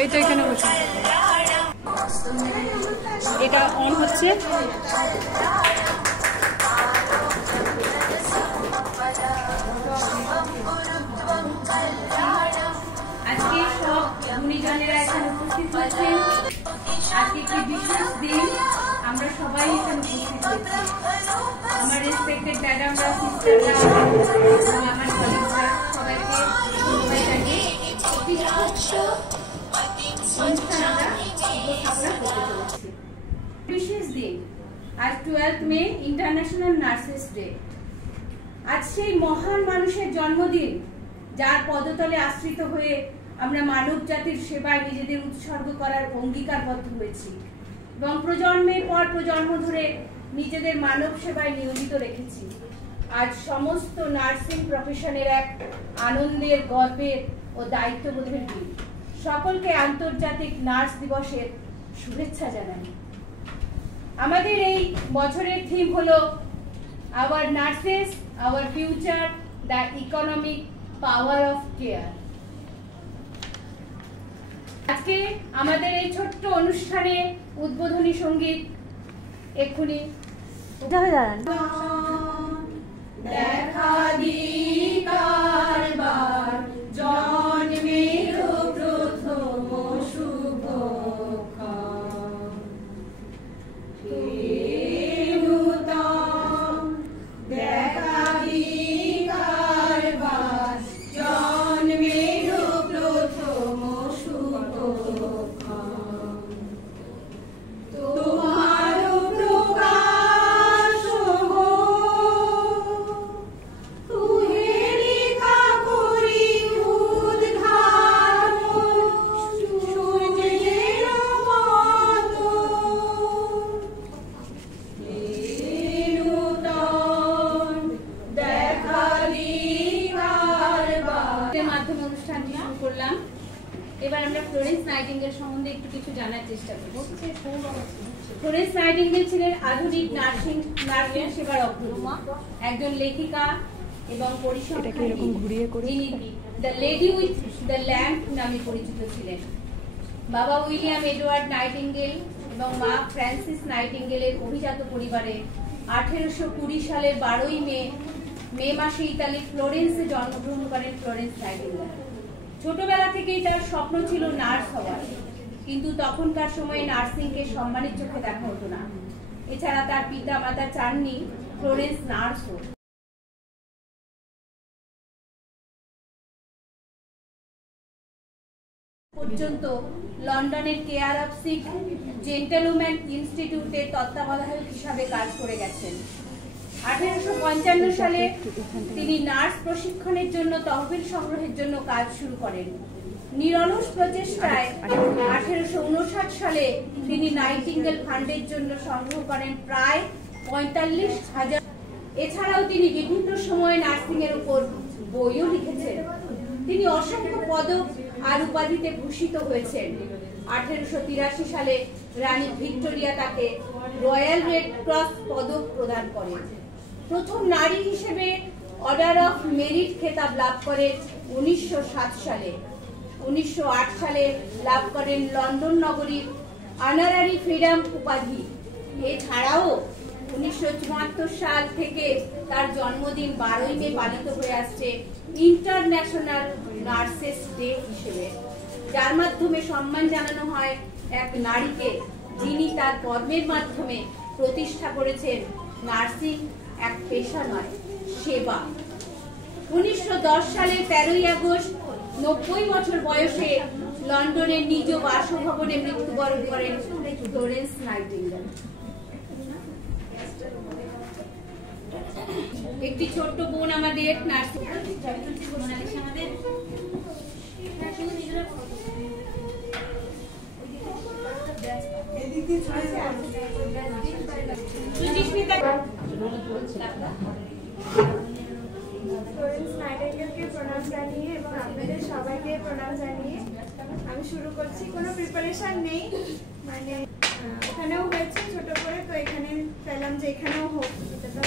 এই তো এখানে বসে এটা অন হচ্ছে। আজকে সব গুণীজনেরা এখানে উপস্থিত হয়েছেন। আজকে একটি বিশেষ দিন, আমরা সবাই এখানে উপস্থিত হয়েছি। আমার রেসপেক্টেড ম্যাডামরা, সিস্টাররা, আমার কলিগরা সবাইকে ধন্যবাদ জানিয়ে বিশেষ দিন আজ 12 মে ইন্টারন্যাশনাল নার্সেস ডে। আজ সেই মহান মানুষের জন্মদিন যার পদতলে আশ্রিত হয়ে আমরা মানব জাতির সেবায় নিজেদের উৎসর্গ করার অঙ্গীকারবদ্ধ হয়েছি এবং প্রজন্মের পর প্রজন্ম ধরে নিজেদের মানব সেবায় নিয়োজিত রেখেছি। আজ সমস্ত নার্সিং প্রফেশনের এক আনন্দের, গর্বের ও দায়িত্ববোধের দিন। সকলকে আন্তর্জাতিক নার্স দিবসের শুভেচ্ছা জানাই। আমাদের এই বছরের থিম হলো our nurses, our future, the economic power of care. আজকে আমাদের এই ছোট্ট অনুষ্ঠানে উদ্বোধনী সঙ্গীত এক্ষুনি দেখা দিই কারবার জন্মের প্রথম শুভক্ষণ, দেখা দিই কারবার জন্মের প্রথম শুভক্ষণ, তোমার প্রকাশ মাধ্যমে অনুষ্ঠানটি শুরু করলাম। এবার আমরা ফ্লোরেন্স নাইটিঙ্গেল সম্বন্ধে একটু কিছু জানার চেষ্টা করব। ফ্লোরেন্স নাইটিঙ্গেল ছিলেন আধুনিক নার্সিং সেবার অগ্রদূত, একজন লেখিকা এবং পরিসংখ্যান, যিনি the lady with the lamp নামে পরিচিত ছিলেন। বাবা উইলিয়াম এডওয়ার্ড নাইটিঙ্গেল এবং মা ফ্রান্সিস নাইটিঙ্গেলের অভিজাত পরিবারে 1820 সালের 12ই মে মাসে ইতালির ফ্লোরেন্সে জন্মগ্রহণ করেন ফ্লোরেন্স নাইটিঙ্গেল। ছোটবেলা থেকেই তার স্বপ্ন ছিল নার্স হওয়ার, কিন্তু তখনকার সময়ে নার্সিংকে সম্মানের চোখে দেখা হতো না। এছাড়া তার পিতা মাতা চাননি ফ্লোরেন্স নার্স হোক। পর্যন্ত লন্ডনের কেয়ার অফ সিক জেন্টলম্যান ইনস্টিটিউটে তত্ত্বাবধায়ক হিসাবে কাজ করে গেছেন। 1855 সালে তিনি নার্স প্রশিক্ষণের জন্য তহবিল সংগ্রহের জন্য কাজ শুরু করেন। নিরলস প্রচেষ্টায় 1859 সালে তিনি নাইটিঙ্গেল ফান্ডের জন্য সংগ্রহ করেন প্রায় 45,000। এছাড়াও তিনি বিভিন্ন সময় নার্সিং এর উপর বইও লিখেছেন। তিনি অসংখ্য পদক আর উপাধিতে ভূষিত হয়েছেন। 1883 সালে রানী ভিক্টোরিয়া তাকে রয়্যাল রেড ক্রস পদক প্রদান করেন। প্রথম নারী হিসেবে অর্ডার অফ মেরিট খেতাব লাভ করেন 1907 সালে। 1908 সালে লাভ করেন লন্ডন নগরীর অনারারি ফ্রিডম উপাধি। এছাড়াও 1974 সাল থেকে তার জন্মদিন 12ই মে পালিত হয়ে আসছে ইন্টারন্যাশনাল নার্সেস ডে হিসেবে, যার মাধ্যমে সম্মান জানানো হয় এক নারীকে যিনি তার কর্মের মাধ্যমে প্রতিষ্ঠা করেছেন নার্সিং এক পেশা নয়, সেবা। 1910 সালের 13ই আগস্ট 90 বছর বয়সে লন্ডনের নিজ বাসভবনে মৃত্যুবরণ করেন ফ্লোরেন্স নাইটিঙ্গেল। একটি ছোট্ট বোন আমাদের নার্সিং ফ্লোরেন্স নাইটিঙ্গেলকে প্রণাম জানিয়ে এবং আপনাদের সবাইকে প্রণাম জানিয়ে আমি শুরু করছি। কোনো প্রিপারেশন নেই, মানে এখানেও হয়েছে ছোট করে, তো এখানে পেলাম যে এখানেও হোক, এটা তো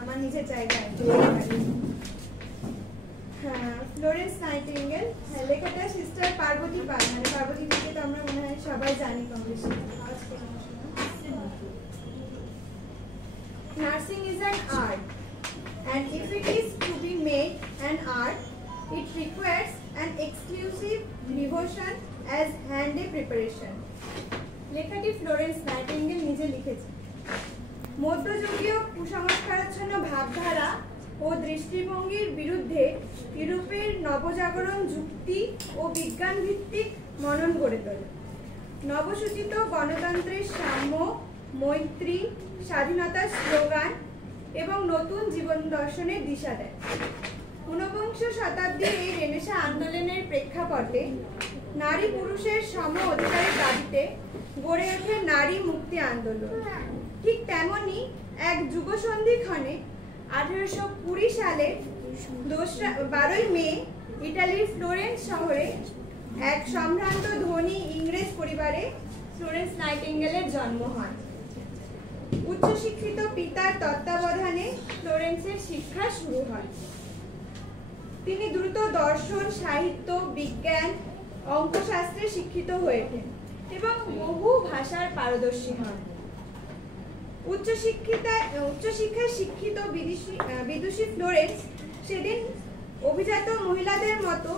আমার নিজের জায়গায়। হ্যাঁ, ফ্লোরেন্স নাইটিঙ্গেল, লেখাটা সিস্টার পার্বতী পাল, মানে পার্বতী দিকে তো আমরা মনে হয় সবাই জানি কম বেশি। Nursing is an art, and if it is to be made an art, it requires an exclusive devotion as hand-eye preparation. লেখাটি ফ্লোরেন্স নাইটিঙ্গেল নিজে লিখেছেন। মধ্যযুগীয় কুসংস্কারাচ্ছন্ন ভাবধারা ও দৃষ্টিভঙ্গির বিরুদ্ধে ইউরোপের নবজাগরণ যুক্তি ও বিজ্ঞান ভিত্তিক মনন গড়ে তোলে। নবসূচিত গণতন্ত্রের সাম্য, মৈত্রী, স্বাধীনতার স্লোগান এবং নতুন জীবন দর্শনের দিশা দেয়। ঊনবিংশ শতাব্দীর এই রেনেসাঁ আন্দোলনের প্রেক্ষাপটে নারী পুরুষের সম অধিকারের দাবিতে গড়ে ওঠে নারী মুক্তি আন্দোলন। ঠিক তেমনি এক যুগসন্ধিক্ষণে 1820 সালের 12ই মে ইটালির ফ্লোরেন্স শহরে এক সম্ভ্রান্ত ধনী ইংরেজ পরিবারে ফ্লোরেন্স নাইটিঙ্গেলের জন্ম হয়। উচ্চশিক্ষিত পিতার তত্ত্বাবধানে ফ্লোরেন্সের শিক্ষা শুরু হয়। তিনি দ্রুত দর্শন, সাহিত্য, বিজ্ঞান, অঙ্কশাস্ত্রে শিক্ষিত হয়ে ওঠেন এবং বহু ভাষার পারদর্শী হন। উচ্চশিক্ষায় শিক্ষিত বিদুষী ফ্লোরেন্স সেদিন অভিজাত মহিলাদের মতো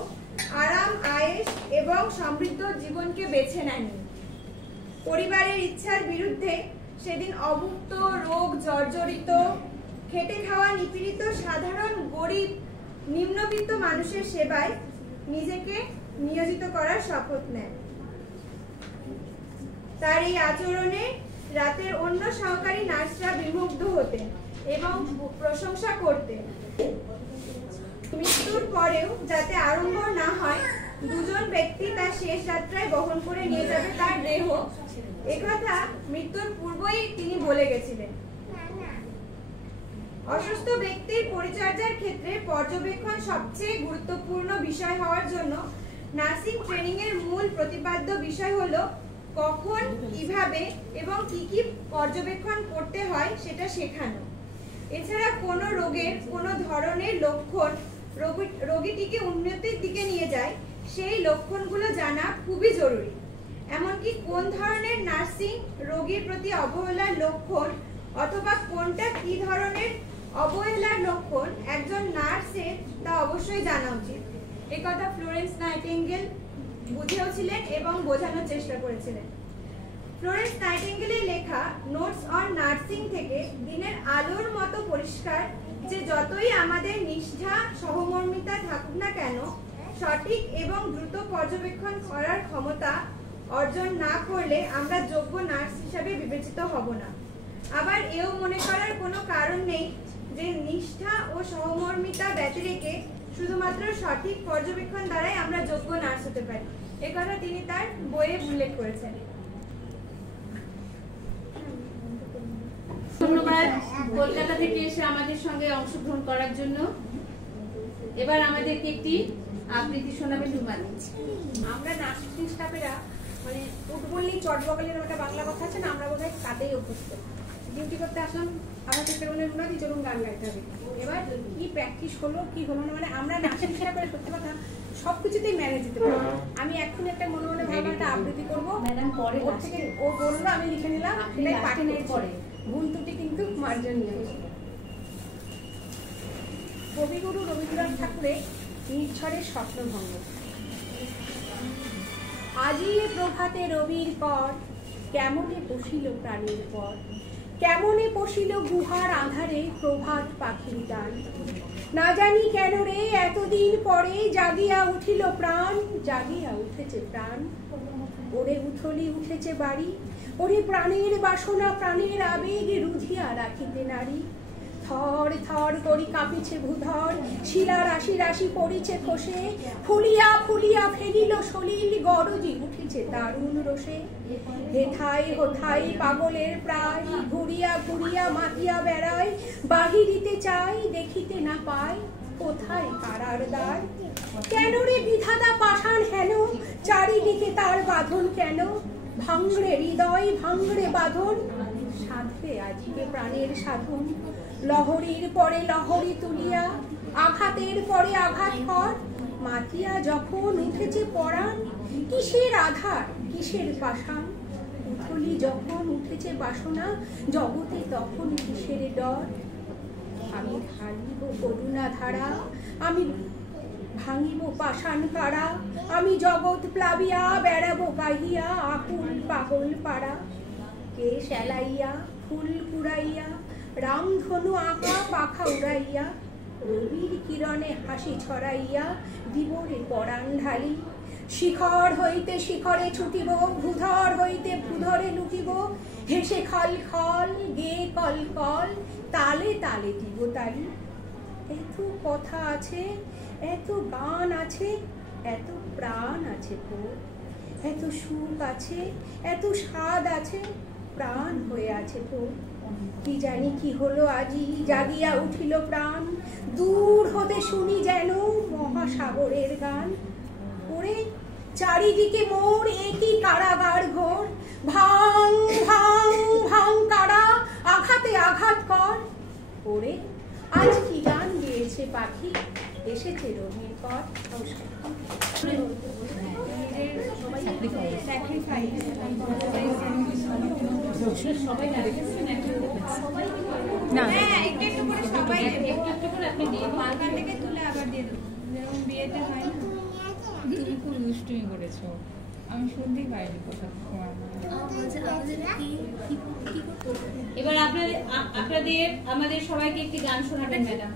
আরাম, আয়েশ এবং সমৃদ্ধ জীবনকে বেছে নেননি। পরিবারের ইচ্ছার বিরুদ্ধে সেদিন অভুক্ত, রোগ জর্জরিত, খেটে খাওয়া নিপীড়িত সাধারণ গরিব নিম্নবিত্ত মানুষের সেবায় নিজেকে নিয়োজিত করার শপথ নেন। তার এই আচরণে রাতের অন্য সহকারী নার্সরা বিমুগ্ধ হতেন এবং প্রশংসা করতেন। মৃত্যুর পরেও যাতে আড়ম্বর না হয়, দুজন ব্যক্তি তার শেষ যাত্রায় বহন করে নিয়ে যাবে তার দেহ, একথা মৃত্যুর পূর্বেই তিনি বলে গেছিলেন। অসুস্থ ব্যক্তির পরিচর্যার ক্ষেত্রে পর্যবেক্ষণ সবচেয়ে গুরুত্বপূর্ণ বিষয় হওয়ার জন্য নার্সিং ট্রেনিং এর মূল প্রতিপাদ্য বিষয় হলো কখন, কিভাবে এবং কি কি পর্যবেক্ষণ করতে হয় সেটা শেখানো। এছাড়া কোনো রোগের কোনো ধরনের লক্ষণ রোগীটিকে উন্নতির দিকে নিয়ে যায়, সেই লক্ষণগুলো জানা খুবই জরুরি। এমনকি কোন ধরনের নার্সিং রোগীর প্রতি অবহেলার লক্ষণ অথবা কোনটা কি ধরনের অবহেলার লক্ষণ একজন নার্সের তা অবশ্যই জানা উচিত। একথা ফ্লোরেন্স নাইটিঙ্গেল বুঝেওছিলেন এবং বোঝানোর চেষ্টা করেছিলেন। ফ্লোরেন্স নাইটিঙ্গেলের লেখা নোটস অন নার্সিং থেকে দিনের আলোর মতো পরিষ্কার যে যতই আমাদের নিষ্ঠা, সহমর্মিতা থাকুক না কেন, সঠিক এবং দ্রুত পর্যবেক্ষণ করার ক্ষমতা অর্জন না করলে আমরা যোগ্য নার্স হিসাবে বিবেচিত হব না। আবার এও মনে করার কোনো কারণ নেই যে নিষ্ঠা ও সহমর্মিতা ব্যতিরেকে শুধুমাত্র সঠিক পর্যবেক্ষণ দ্বারাই আমরা যোগ্য নার্স হতে পারি। একথা তিনি তার বইয়ে উল্লেখ করেছেন। ধন্যবাদ কলকাতা থেকে এসে আমাদের সঙ্গে অংশগ্রহণ করার জন্য। এবার আমাদেরকে একটি আবৃত্তি শোনাবেন রুমালি। আমরা নার্সিং স্টাফেরা মানে উঠ বললেই চট বগলের একটা বাংলা কথা আছে না, আমরা বোধহয় তাতেই অভ্যস্ত। ডিউটি করতে আসলাম, আমরা চেষ্টা করলে রুমালি চলুন গান গাইতে হবে। এবার কি প্র্যাকটিস হলো কি হলো না, মানে আমরা নার্সিং স্টাফের সত্যি কথা সবকিছুতেই ম্যানেজ দিতে পারি। আমি এখন একটা মনে ভাবনা একটা আবৃত্তি করবো, ম্যাডাম পরে ওর থেকে ও বললো, আমি লিখে নিলাম, সেটাই পাঠিয়ে পরে ভুল ত্রুটি কিন্তু মার্জনীয়। কবিগুরু রবীন্দ্রনাথ ঠাকুরের নির্ঝরের স্বপ্নভঙ্গ। আজি এ প্রভাতে রবির পর, কেমনে পশিল প্রাণীর পর, কেমনে পশিল গুহার আধারে প্রভাত পাখির গান। না জানি কেন রে এতদিন পরে জাগিয়া উঠিল প্রাণ, জাগিয়া উঠেছে প্রাণ। ওরে উথলি উঠেছে বাড়ি, ওরে প্রাণের বাসনা প্রাণের আবেগ রুধিয়া রাখিতে নারী। থর থর করি কাঁপিছে ভূধর, শিলা রাশি রাশি পড়িছে খসে, ফুলিয়া ফুলিয়া ফেলিল সলিল গরজি উঠেছে দারুণ রোষে। হেথায় হোথায় পাগলের প্রায়, ঘুরিয়া ঘুরিয়া মাতিয়া বেড়ায়, বাহিরিতে চাই দেখিতে না পায়, কোথায় কারার দ্বার। কেন রে বিধাতা পাষাণ হেন, চারিদিকে তার বাঁধন কেন, ভাঙড়ে হৃদয় ভাঙড়ে বাঁধন, সাধবে আজকে প্রাণের সাধন। লহরীর পরে লহরী তুলিয়া, আঘাতের পরে আঘাত কর, মাতিয়া যখন উঠেছে পরাণ, কিসের আধার কিসের পাষাণ। উথলি যখন উঠেছে বাসনা, জগতে তখন কিসের ডর। আমি ঢালিব করুণা ধারা, আমি ভাঙিব পাষাণ কারা, আমি জগৎ প্লাবিয়া বেড়াবো গাহিয়া আকুল পাগল পাড়া। কে সেলাইয়া ফুল কুড়াইয়া, রামধনু আঁকা পাখা উড়াইয়া, রবির কিরণে হাসি ছড়াইয়া দিবরে পরাণ ঢালি। শিখর হইতে শিখরে ছুটিব, ভূধর হইতে ভূধরে লুটিব, হেসে খল খল গে কল কল, তালে তালে দিব তালি। এত কথা আছে, এত গান আছে, এত প্রাণ আছে তোর, এত সুখ আছে, এত স্বাদ আছে, প্রাণ হয়ে আছে তোর। কি জানি কি হলো আজি জাগিয়া উঠিল প্রাণ, দূর হতে শুনি যেন মহাসাগরের গান। ওরে চারিদিকে মোর একই কারাগার ঘোর, ভাঙ ভাঙ ভাঙ কারা, আঘাতে আঘাত কর। ওরে আজ কি গান গেয়েছে পাখি, এসেছে রবির পর। নমস্কার। না একটু একটু করে সবাই দেবে, একটু একটু করে আপনি দিয়ে দিন, পালকা থেকে তুলে আবার দিয়ে দেবো, যেরকম বিয়েতে হয় না। তুমি খুব দুষ্টুমি করেছো, আমি শুনতেই পাইনি কথা। এবার আপনাদের আমাদের সবাইকে একটি গান শোনাবেন ম্যাডাম।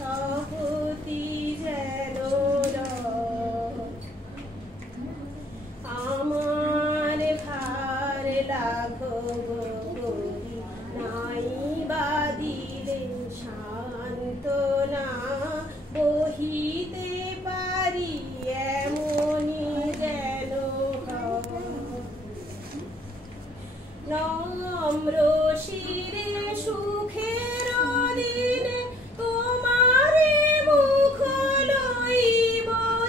সহতি যেন আমার ভার লাঘব করি নাই বা দিলে সান্ত্বনা বহিতে পারি এমনি যেন নম্র শিরে সুখের দিনে তোমারে মুখ লইব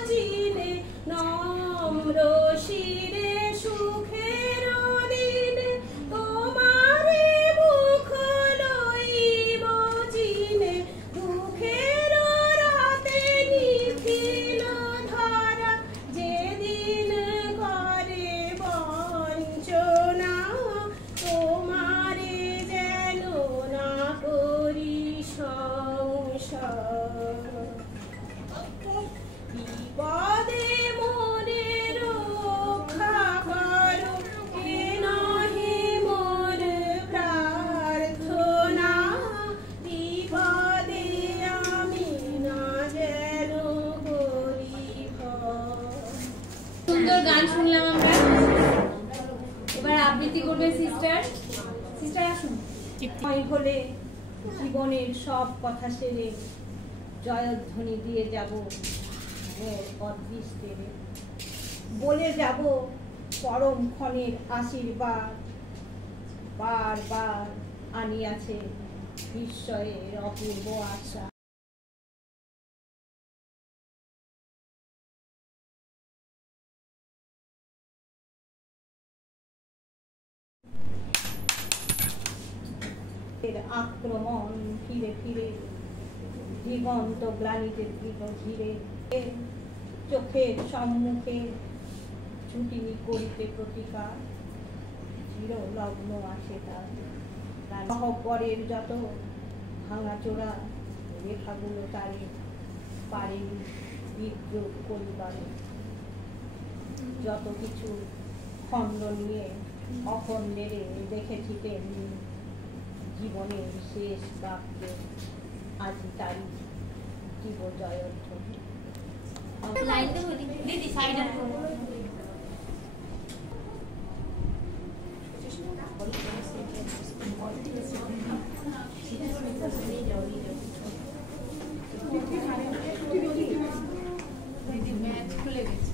চিনে নম্র শিরে সুখের দিনে তোমারে মুখ লইব চিনে দুঃখের রাতে নিখিল ধরা যেদিন করে বঞ্চনা তোমারে যেন না করি সংসার বিপদে মনে রক্ষা করো এ নহে মোর প্রার্থনা বিপদে আমি না যেন করি ভয়। সুন্দর গান শুনলাম আমরা। এবার আবৃত্তি করবে সিস্টার। সিস্টার আসুন। সময় হলে জীবনের সব কথা সেরে জয়ধ্বনি দিয়ে যাব অদৃষ্টেরে বলে যাব পরম ক্ষণের আশীর্বাদ বারবার আনিয়াছে বিস্ময়ের অপূর্ব আশা। আক্রমণ ফিরে ফিরে দিগন্ত গ্লানিতে ধীরে চোখের সম্মুখে ছুটিনি করিতে প্রতিকার চির লগ্ন আসে তার গহ্বরের যত ভাঙাচোরা রেখাগুলো তারে পারেনি বিদ্রোহ করিবারে যত কিছু খণ্ড নিয়ে অখণ্ডের দেখেছি তেমনি জীবনের শেষ বাক্যে আজি তারি জীব জয়ধ্বনি। দিদি সাইডার দিদি ম্যাচ খুলে গেছে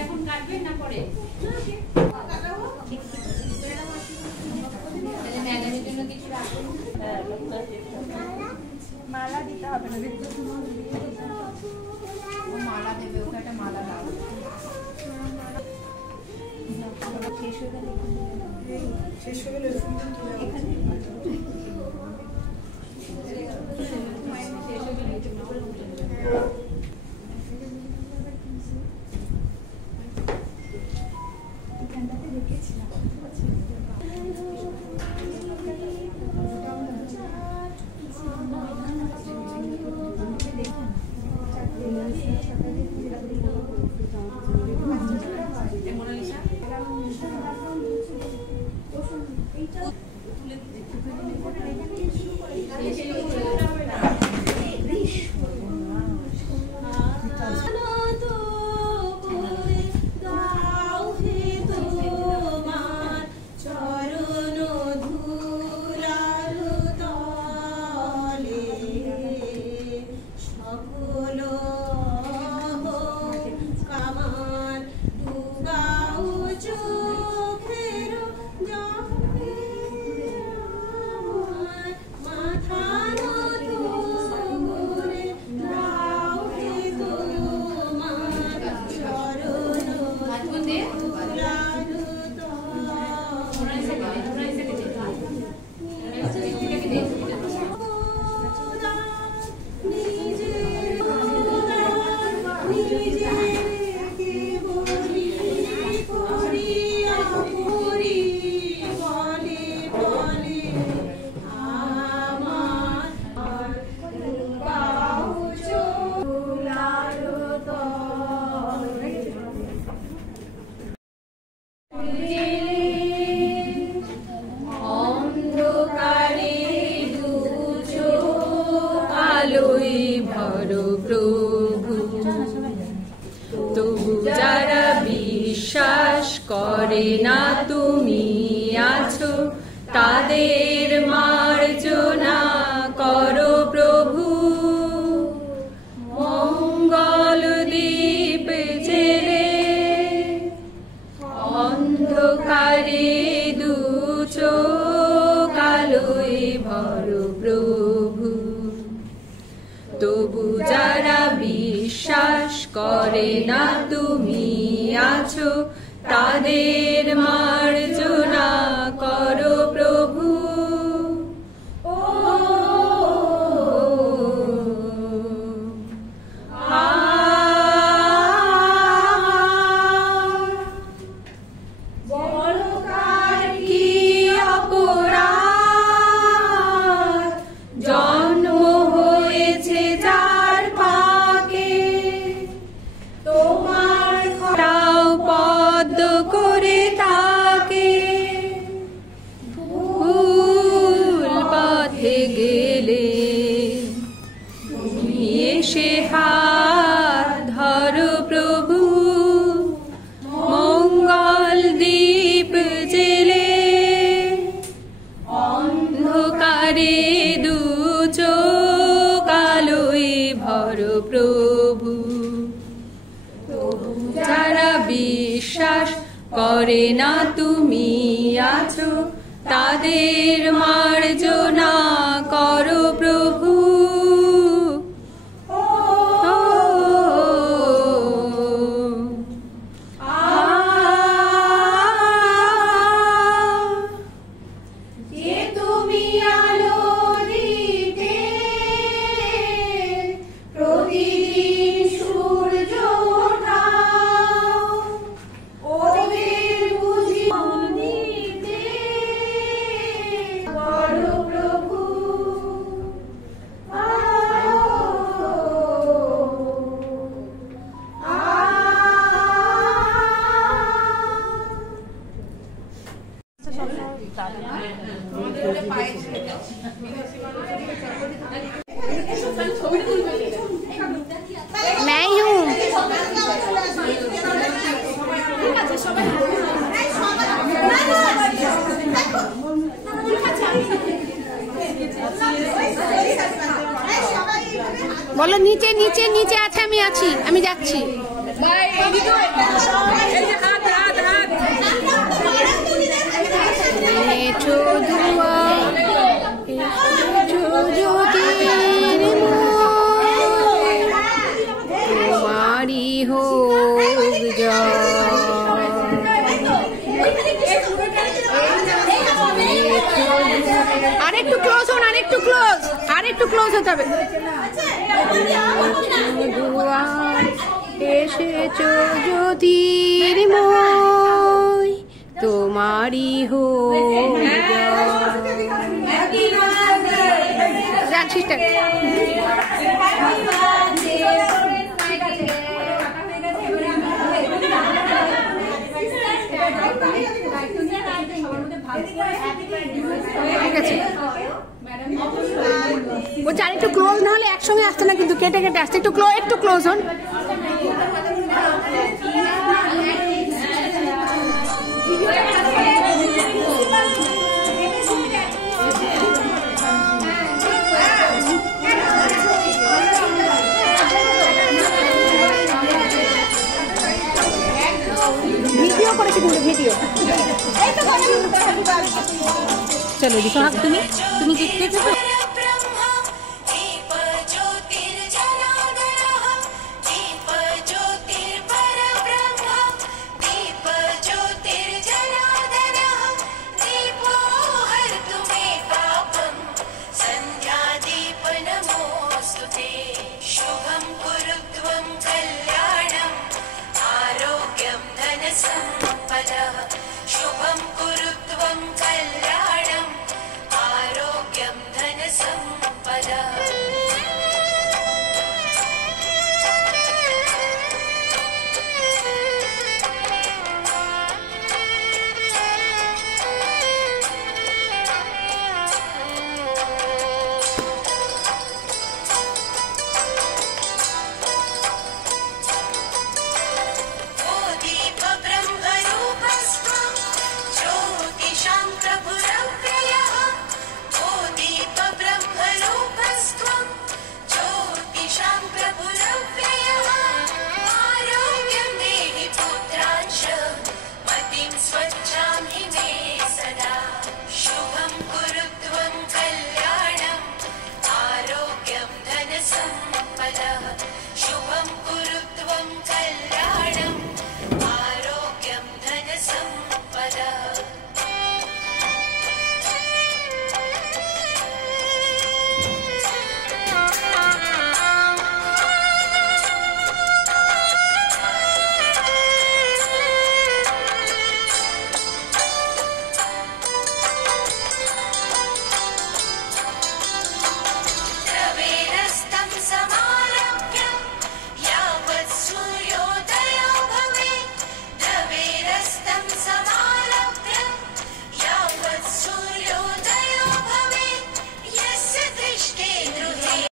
এখন কাটবেন না পরে ম্যাডামের জন্য কিছু রাখুন। মালা দিতে হবে না ও মালা দেবে, ওকে একটা মালা দাও। শেষ হয়ে গেলে করে না তুমি আছো, তাদের মার্জনা করো প্রভু। মঙ্গল দ্বীপ জেলে অন্ধকারে দু চোখ আলোয় ভরো প্রভু। তবু যারা বিশ্বাস করে না তুমি আছো, তাদের মার্জনা করো প্রভু। সে হাত ধরো প্রভু। মঙ্গল দ্বীপ জেলে অন্ধকারে দু চোখ আলোয় ভরো প্রভু। যারা বিশ্বাস করে না তুমি আছো, তাদের মার্জনা করো প্রভু। বলো নিচে নিচে নিচে আছে, আমি আছি, আমি যাচ্ছি। তোমারি হোক জয়। আরেকটু ক্লোজ হন, আরেকটু ক্লোজ, আরেকটু ক্লোজ হতে হবে। এসেছো জ্যোতির্ময়, তোমারি হোক গান সিস্টার। ঠিক আছে, বলছি আর একটু ক্লোজ না হলে একসঙ্গে আসছে না, কিন্তু কেটে কেটে আসছে। একটু ক্লোজ হন। ভিডিও করেছি, কিন্তু ভিডিও চলো। তুমি কি